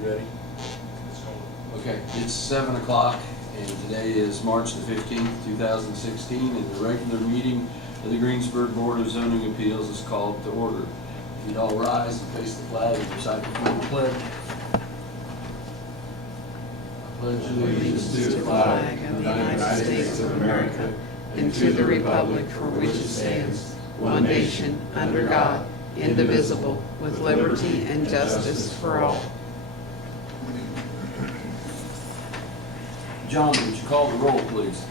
You ready? Okay, it's 7 o'clock, and today is March the 15th, 2016, and the regular meeting of the Greensburg Board of Zoning Appeals is called to order. If you'd all rise and face the flag and recite the formal pledge. I pledge Allegiance to the flag of the United States of America and to the republic for which it stands, one nation, under God, indivisible, with liberty and justice for all. John, would you call the roll, please?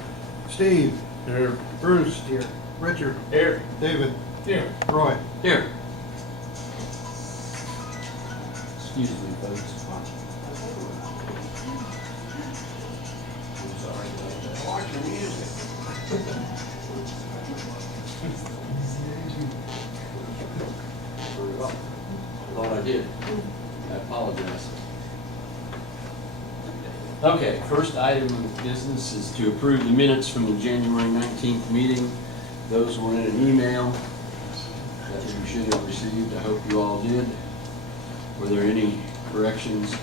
Steve. Here. Bruce. Here. Richard. Here. David. Here. Roy. Here. Excuse me, folks. I'm sorry about that. I like the music. Very well. I thought I did. I apologize. Okay, first item of business is to approve the minutes from the January 19th meeting. Those were in an email that you should have received. I hope you all did. Were there any corrections,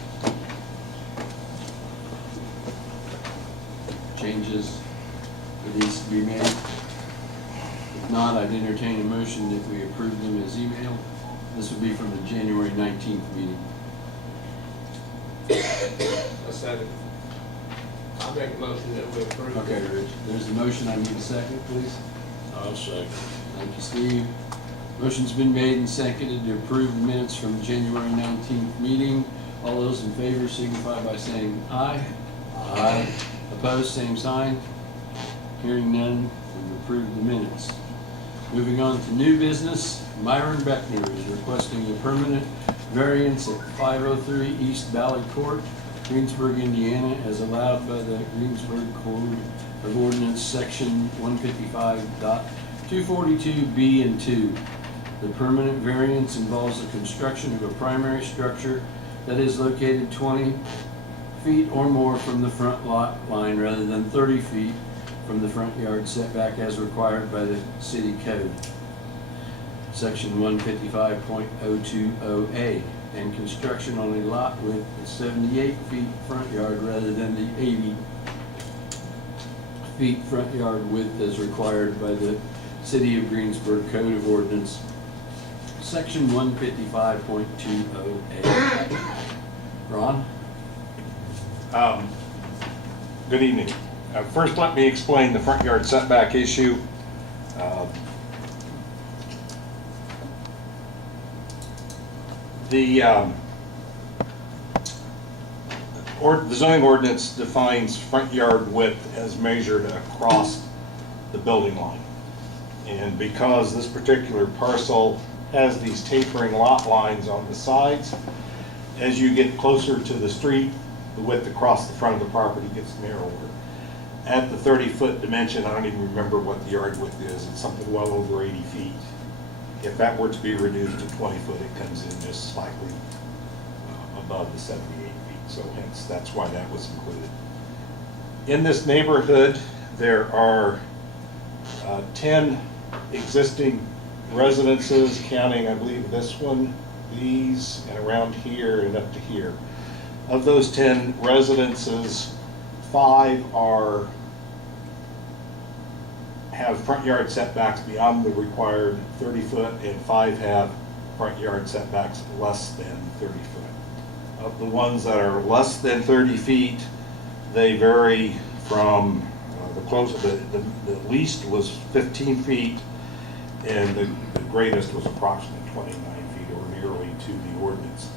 changes that needs to be made? If not, I'd entertain a motion that we approve them as email. This would be from the January 19th meeting. A second. I'll make a motion that we approve. Okay, Rich, there's a motion. I need a second, please. I'll second. Thank you, Steve. Motion's been made and seconded to approve the minutes from the January 19th meeting. All those in favor signify by saying aye. Aye. Opposed, same sign. Hearing none, we approve the minutes. Moving on to new business, Myron Beckner is requesting a permanent variance at 503 East Bali Court, Greensburg, Indiana, as allowed by the Greensburg Code of Ordinance Section 155.242B and 2. The permanent variance involves the construction of a primary structure that is located 20 feet or more from the front lot line rather than 30 feet from the front yard setback as required by the city code. Section 155.020A, and construction on a lot with 78 feet front yard rather than the 80 feet front yard width as required by the City of Greensburg Code of Ordinance, Section 155.20A. Ron? Good evening. First, let me explain the front yard setback issue. The zoning ordinance defines front yard width as measured across the building line. And because this particular parcel has these tapering lot lines on the sides, as you get closer to the street, the width across the front of the property gets narrower. At the 30-foot dimension, I don't even remember what the yard width is. It's something well over 80 feet. If that were to be reduced to 20 foot, it comes in just slightly above the 78 feet. So hence, that's why that was included. In this neighborhood, there are 10 existing residences, counting, I believe, this one, these, and around here and up to here. Of those 10 residences, 5 have front yard setbacks beyond the required 30 foot, and 5 have front yard setbacks less than 30 foot. Of the ones that are less than 30 feet, they vary from the least was 15 feet, and the greatest was approximately 29 feet, or nearly to the ordinance.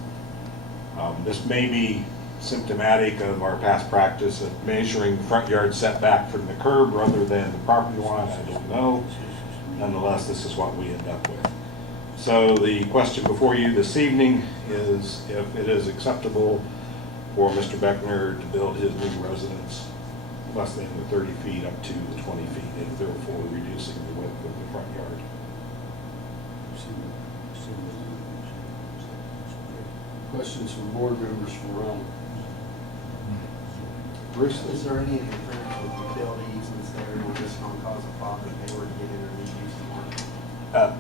This may be symptomatic of our past practice of measuring the front yard setback from the curb rather than the property line. I don't know. Nonetheless, this is what we end up with. So the question before you this evening is if it is acceptable for Mr. Beckner to build his new residence less than the 30 feet up to the 20 feet, and therefore reducing the width of the front yard. Questions from board members for Ron? Bruce? Is there any interference with utility easements there, or just going to cause a problem if they were to get in or need use of one?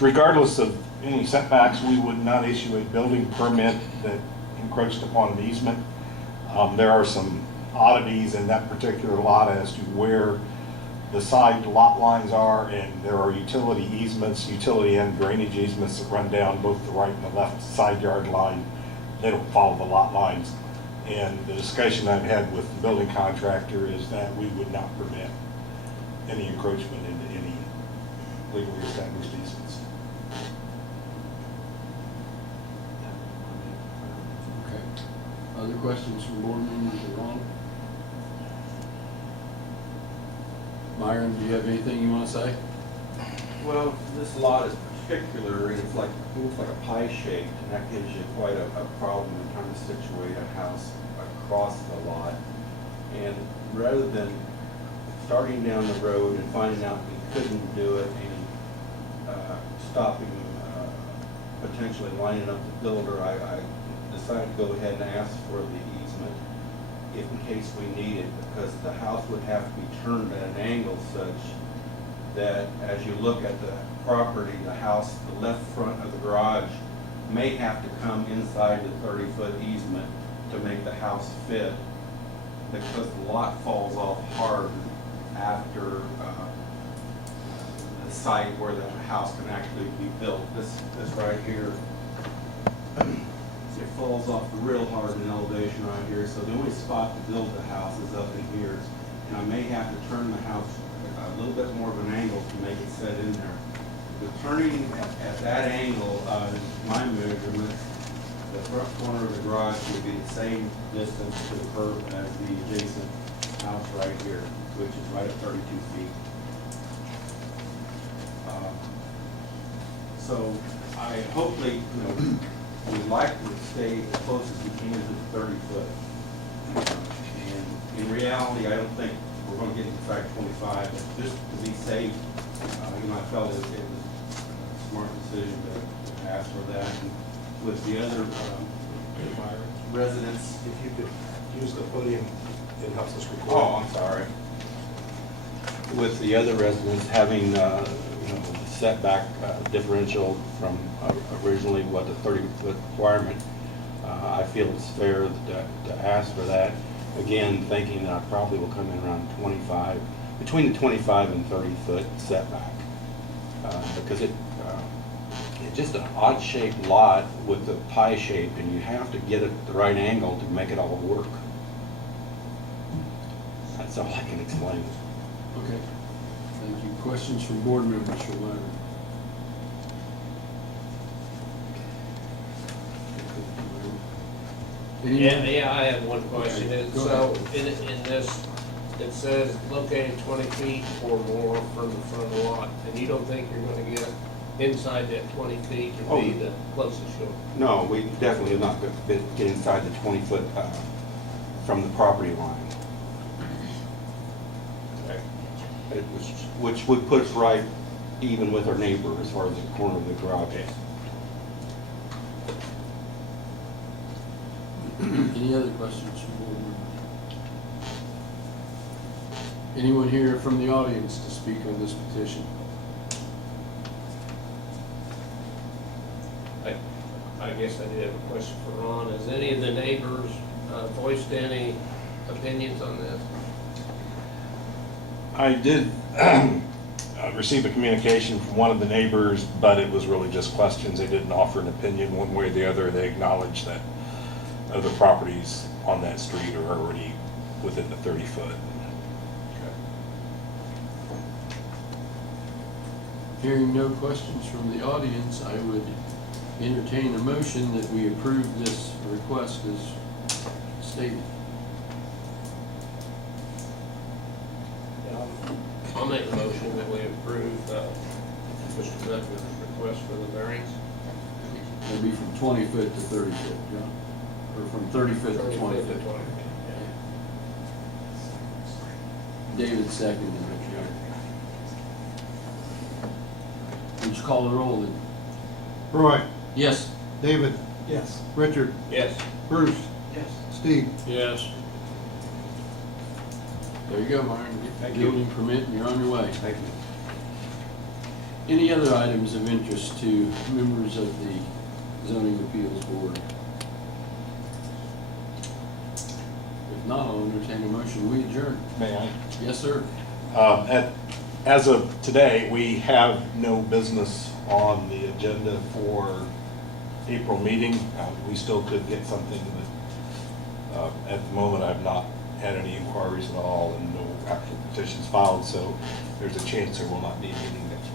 Regardless of any setbacks, we would not issue a building permit that encroached upon an easement. There are some oddities in that particular lot as to where the side lot lines are, and there are utility easements, utility and drainage easements that run down both the right and the left side yard line. They don't follow the lot lines. And the discussion I've had with the building contractor is that we would not permit any encroachment into any legally established easements. Okay. Other questions from board members or Ron? Myron, do you have anything you want to say? Well, this lot is particular, it's like, it looks like a pie shape, and that gives you quite a problem in trying to situate a house across the lot. And rather than starting down the road and finding out we couldn't do it and stopping, potentially lining up the builder, I decided to go ahead and ask for the easement if in case we need it, because the house would have to be turned at an angle such that as you look at the property, the house, the left front of the garage may have to come inside the 30-foot easement to make the house fit, because the lot falls off hard after the site where the house can actually be built. This right here, it falls off real hard in elevation right here, so the only spot to build the house is up in here. And I may have to turn the house a little bit more of an angle to make it set in there. The turning at that angle, my measurement, the front corner of the garage would be the same distance to the curb as the adjacent house right here, which is right at 32 feet. So I hopefully, we'd like to stay as close as we can to the 30 foot. And in reality, I don't think we're going to get to track 25, but just to be safe, I felt it was a smart decision to ask for that. And with the other residents, If you could use the podium, it helps us record. oh, I'm sorry. With the other residents having, setback differential from originally what the 30-foot requirement, I feel it's fair to ask for that. Again, thinking that I probably will come in around 25, between the 25 and 30-foot setback, because it's just an odd-shaped lot with the pie shape, and you have to get it at the right angle to make it all work. That's all I can explain. Okay. Thank you. Questions from board members for Myron? Anyone? Yeah, I have one question. Okay, And go so, ahead. in this, it says located 20 feet or more from the front of the lot, and you don't think you're gonna get inside that 20 feet to be the closest you'll? No, we definitely are not going to get inside the 20-foot from the property line. Which would put us right even with our neighbor as far as the corner of the garage. Any other questions from board members? Anyone here from the audience to speak on this petition? I guess I did have a question for Ron. Has any of the neighbors voiced any opinions on this? I did receive a communication from one of the neighbors, but it was really just questions. They didn't offer an opinion one way or the other. They acknowledged that other properties on that street are already within the 30-foot. Hearing no questions from the audience, I would entertain a motion that we approve this request as stated. I'll make a motion that we approve Mr. Beckner's request for the variance. It'll be from 20 foot to 30 foot, John, or from 30 foot to 20 to foot. 20 feet, David seconded it, John. Would you call the roll then? Roy, Yes. David, Yes. Richard, Yes. Bruce, Yes. Steve. Yes. There you go, Myron. Thank you. Building permit and you're on your way. Thank Any other items of interest to members of the zoning appeals board? If not, I'll entertain a motion. We adjourn. May I? Yes, sir. As of today, we have no business on the agenda for April meeting. We still could get something, but at the moment, I've not had any inquiries at all and no actual petitions filed, so there's a chance there will not be a meeting next week.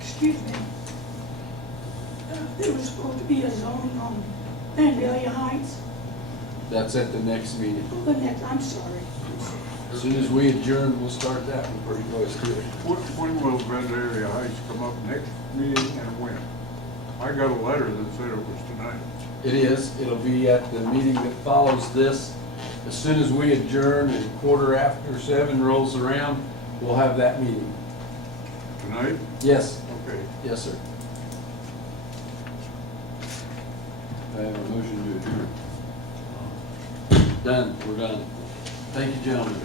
Excuse me. There was supposed to be a zoning on Vandalia Heights. That's at the next meeting. The next, I'm sorry. As soon as we adjourn, we'll start that one pretty close to it. When will Vandalia Heights come up next meeting and when? I got a letter that said it was tonight. It is. It'll be at the meeting that follows this. As soon as we adjourn and 7:15 rolls around, we'll have that meeting. Tonight? Yes. Okay. Yes, sir. I have a motion to adjourn. Done. We're done. Thank you, gentlemen.